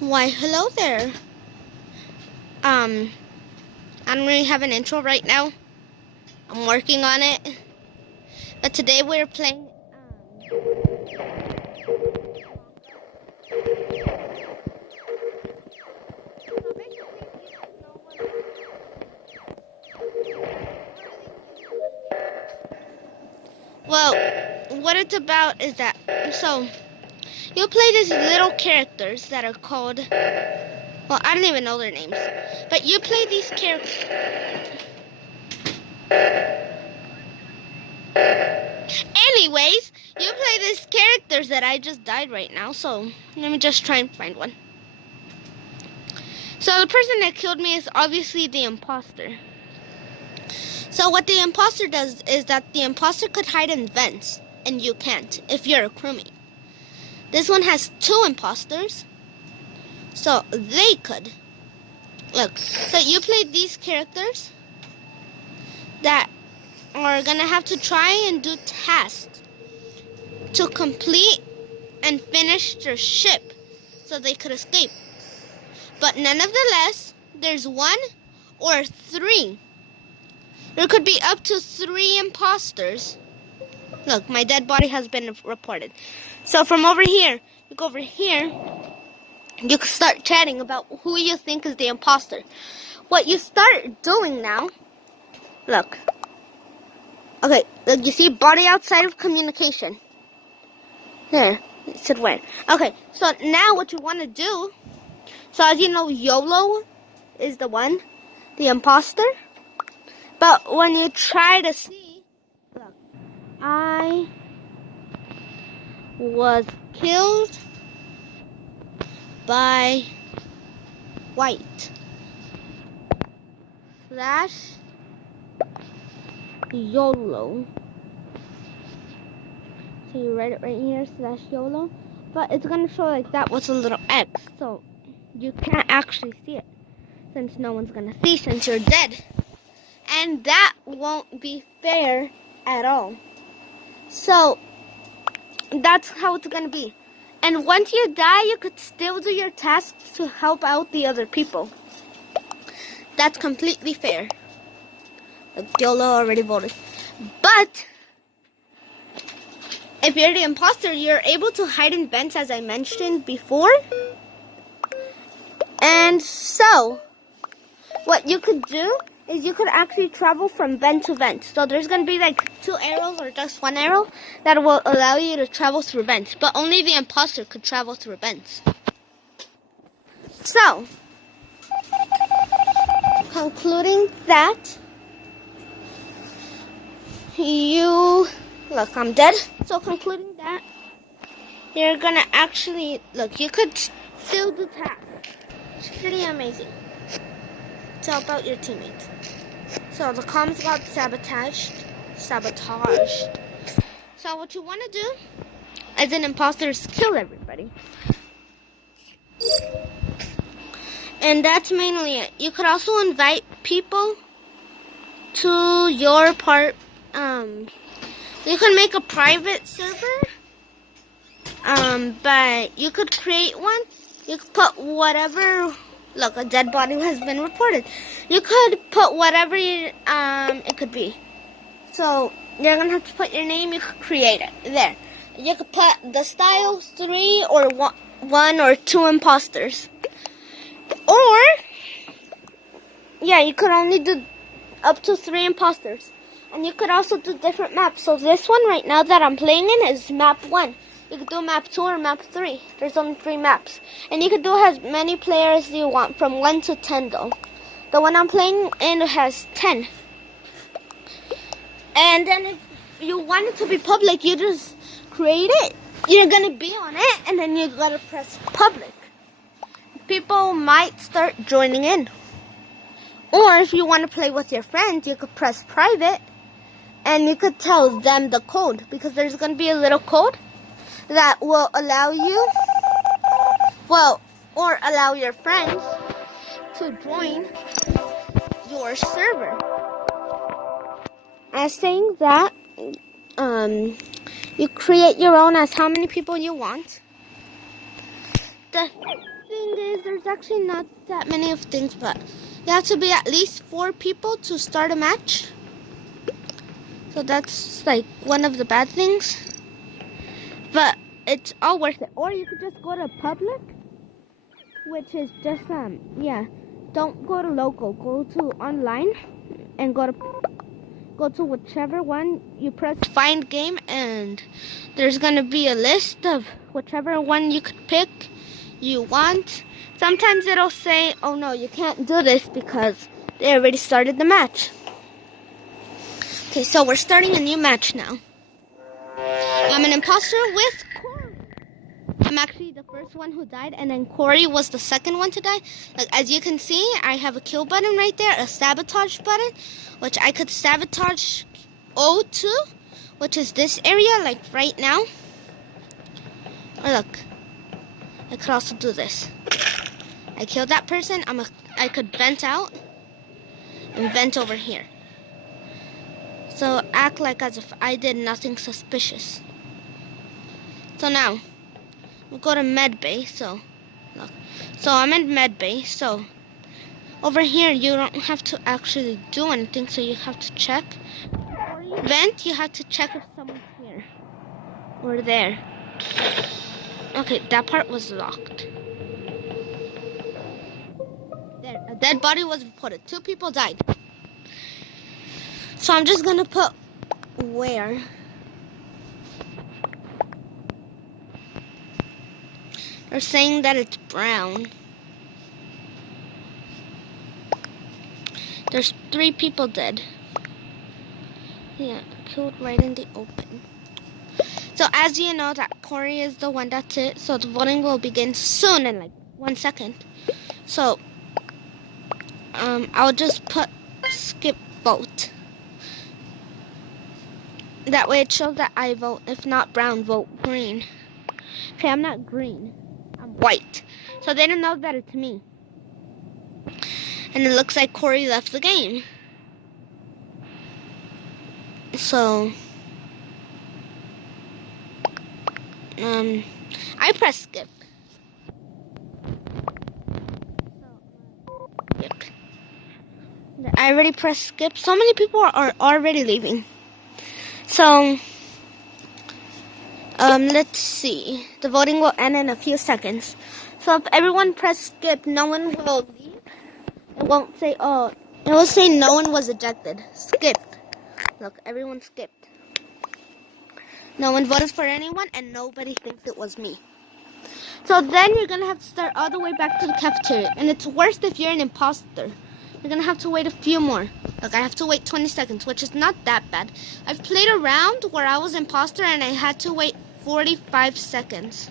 Why, hello there. Um, I don't really have an intro right now. I'm working on it. But today we're playing. Well, what it's about is that. So, you play these little characters that are called. Well, I don't even know their names. But you play these characters. Anyways, you play these characters that I just died right now. So, let me just try and find one. So, the person that killed me is obviously the imposter. So what the imposter does is that the imposter could hide in vents, and you can't if you're a crewmate. This one has 2 imposters, so they could. Look, so you play these characters that are gonna have to try and do tasks to complete and finish their ship so they could escape. But nevertheless, there's 1 or 3. There could be up to 3 imposters. Look, my dead body has been reported. So from over here, you go over here, you can start chatting about who you think is the imposter. What you start doing now, look. Okay, look, you see body outside of communication. There, it said where. Okay, so now what you want to do, so as you know, YOLO is the one, the imposter. But when you try to see, look, I was killed by white / YOLO. So you write it right here, / YOLO. But it's going to show like that with a little X. So you can't actually see it. Since no one's going to see since you're dead. And that won't be fair at all. So that's how it's going to be. And once you die, you could still do your tasks to help out the other people. That's completely fair. YOLO already voted. But if you're the imposter, you're able to hide in vents as I mentioned before. And so, what you could do is you could actually travel from vent to vent. So there's going to be like 2 arrows or just 1 arrow that will allow you to travel through vents. But only the imposter could travel through vents. So, concluding that, look, I'm dead. So concluding that, you're going to actually, look, you could still do tasks. It's pretty amazing. To help out your teammates. So the comms got sabotaged. So what you want to do as an imposter is kill everybody. And that's mainly it. You could also invite people to your part. You can make a private server. But you could create one. You could put whatever. Look, a dead body has been reported. You could put whatever it could be. So you're gonna have to put your name. You could create it there. You could put the style 3 or 1 or 2 imposters. Or yeah, you could only do up to 3 imposters. And you could also do different maps. So this one right now that I'm playing in is map 1. You could do map 2 or map 3. There's only 3 maps. And you could do as many players as you want, from 1 to 10 though. The one I'm playing in has 10. And then if you want it to be public, you just create it. You're going to be on it, and then you got to press public. People might start joining in. Or if you want to play with your friends, you could press private. And you could tell them the code. Because there's going to be a little code that will allow you, or allow your friends to join your server. As saying that, you create your own as how many people you want. The thing nowadays there's actually not that many of things, but you have to be at least 4 people to start a match. So that's like one of the bad things. But it's all worth it. Or you could just go to public, which is just yeah. Don't go to local. Go to online and go to whichever one. You press find game and there's gonna be a list of whichever one you could pick you want. Sometimes it'll say, oh no, you can't do this because they already started the match. Okay, so we're starting a new match now. I'm an imposter with Corey. I'm actually the first one who died, and then Corey was the second one to die. Like, as you can see, I have a kill button right there, a sabotage button, which I could sabotage O2, which is this area, like right now. Or look, I could also do this. I killed that person. I could vent out and vent over here. So act like as if I did nothing suspicious. So now we'll go to medbay. So look, so I'm in medbay. So over here you don't have to actually do anything. So you have to check. Before you vent, you have to check if someone's here or there. Okay, that part was locked. There, a dead body was reported. 2 people died. So I'm just gonna put where. They're saying that it's brown. There's 3 people dead. Yeah, killed right in the open. So as you know that Corey is the one that's it. So the voting will begin soon in like 1 second. So I'll just put skip vote. That way it shows that I vote. If not brown, vote green. Okay, I'm not green. I'm white. So they don't know that it's me. And it looks like Corey left the game. So I press skip. Yep. I already pressed skip. So many people are already leaving. So let's see. The voting will end in a few seconds. So if everyone press skip, no one will leave. It won't say, oh, it will say no one was ejected. Skipped. Look, everyone skipped. No one voted for anyone, and nobody thinks it was me. So then you're going to have to start all the way back to the cafeteria. And it's worse if you're an imposter. You're going to have to wait a few more. Look, I have to wait 20 seconds, which is not that bad. I've played a round where I was imposter, and I had to wait 45 seconds.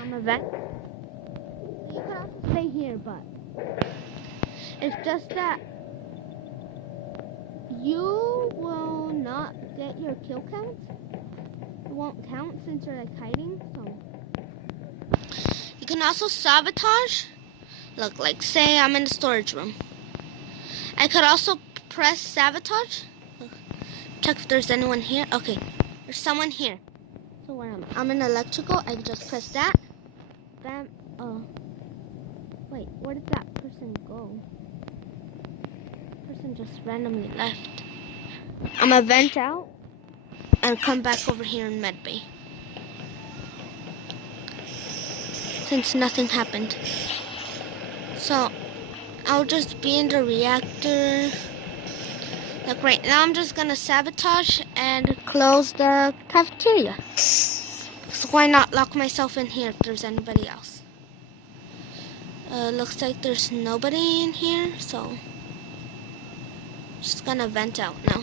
On the vent. You could also stay here, but it's just that you will not get your kill count. It won't count since you're like hiding. So you can also sabotage. Look, like say I'm in the storage room. I could also press sabotage. Look, check if there's anyone here. Okay, there's someone here. So where am I? I'm in electrical. I just press that. Bam. Oh. Wait, where did that person go? Person just randomly left. I'm gonna vent out and come back over here in medbay. Since nothing happened. So I'll just be in the reactor. Like right now I'm just gonna sabotage and close the cafeteria. So why not lock myself in here if there's anybody else? Looks like there's nobody in here, so just gonna vent out now.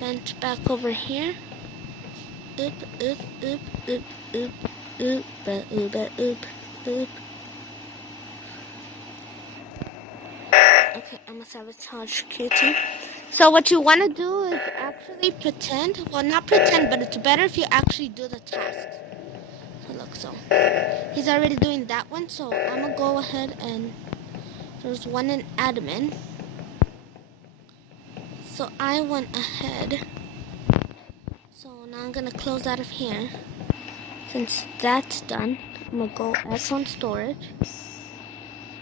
Vent back over here. Oop, oop, oop, oop, oop, oop, oop, oop, oop. Okay, I'm gonna sabotage Q2. So what you want to do is actually pretend. Well, not pretend, but it's better if you actually do the tasks. So look, so he's already doing that one. So I'm gonna go ahead and there's one in admin. So I went ahead. So So now I'm gonna close out of here. Since that's done, I'm gonna go X on storage.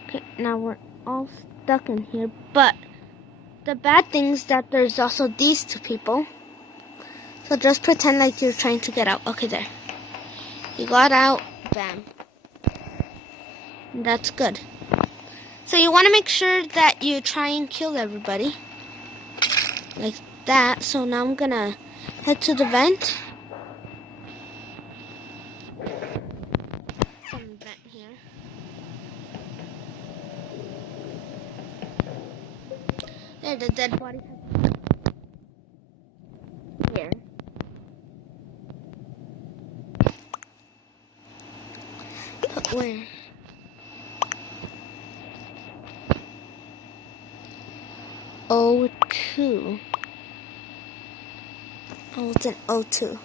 Okay, now we're all stuck in here, but the bad thing is that there's also these two people. So just pretend like you're trying to get out. Okay, there. You got out. Bam. That's good. So you want to make sure that you try and kill everybody. Like that. So now I'm gonna head to the vent. Some vent here. There, the dead body. Here. But where? O2. Oh, it's an O2.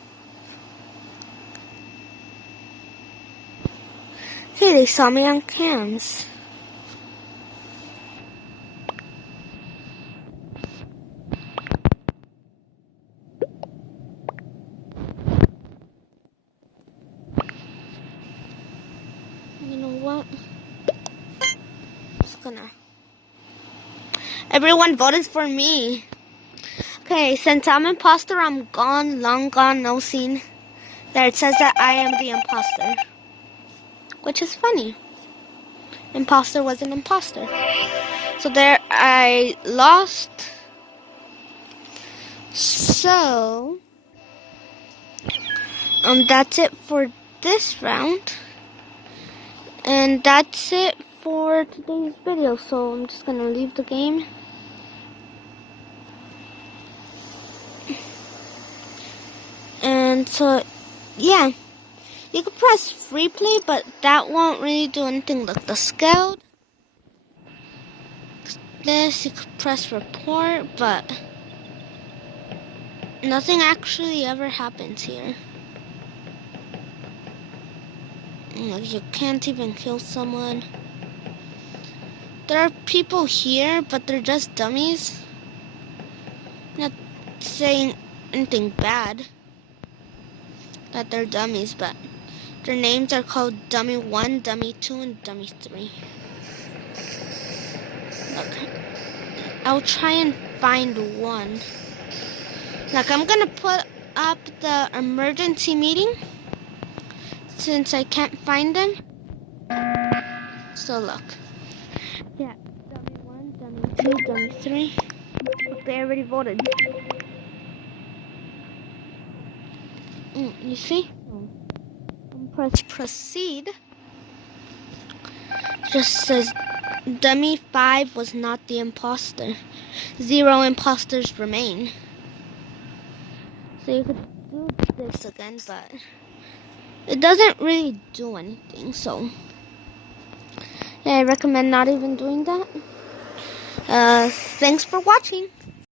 Hey, they saw me on cams. You know what? I'm just gonna... Everyone voted for me. Okay, since I'm imposter, I'm gone, long gone, no seen. There, it says that I am the imposter. Which is funny. Imposter was an imposter. So there, I lost. So, that's it for this round. And that's it for today's video. So I'm just gonna leave the game. And so, yeah, you can press free play, but that won't really do anything. Look, the scaled. This, you could press report, but nothing actually ever happens here. Like, you can't even kill someone. There are people here, but they're just dummies. Not saying anything bad. That they're dummies, but their names are called Dummy 1, Dummy 2, and Dummy 3. Look, I'll try and find one. Look, I'm gonna put up the emergency meeting since I can't find them. So look. Yeah, Dummy 1, Dummy 2, Dummy 3. Look, they already voted. You see? Press proceed. Just says Dummy 5 was not the imposter. 0 imposters remain. So you could do this again, but it doesn't really do anything. So yeah, I recommend not even doing that. Thanks for watching.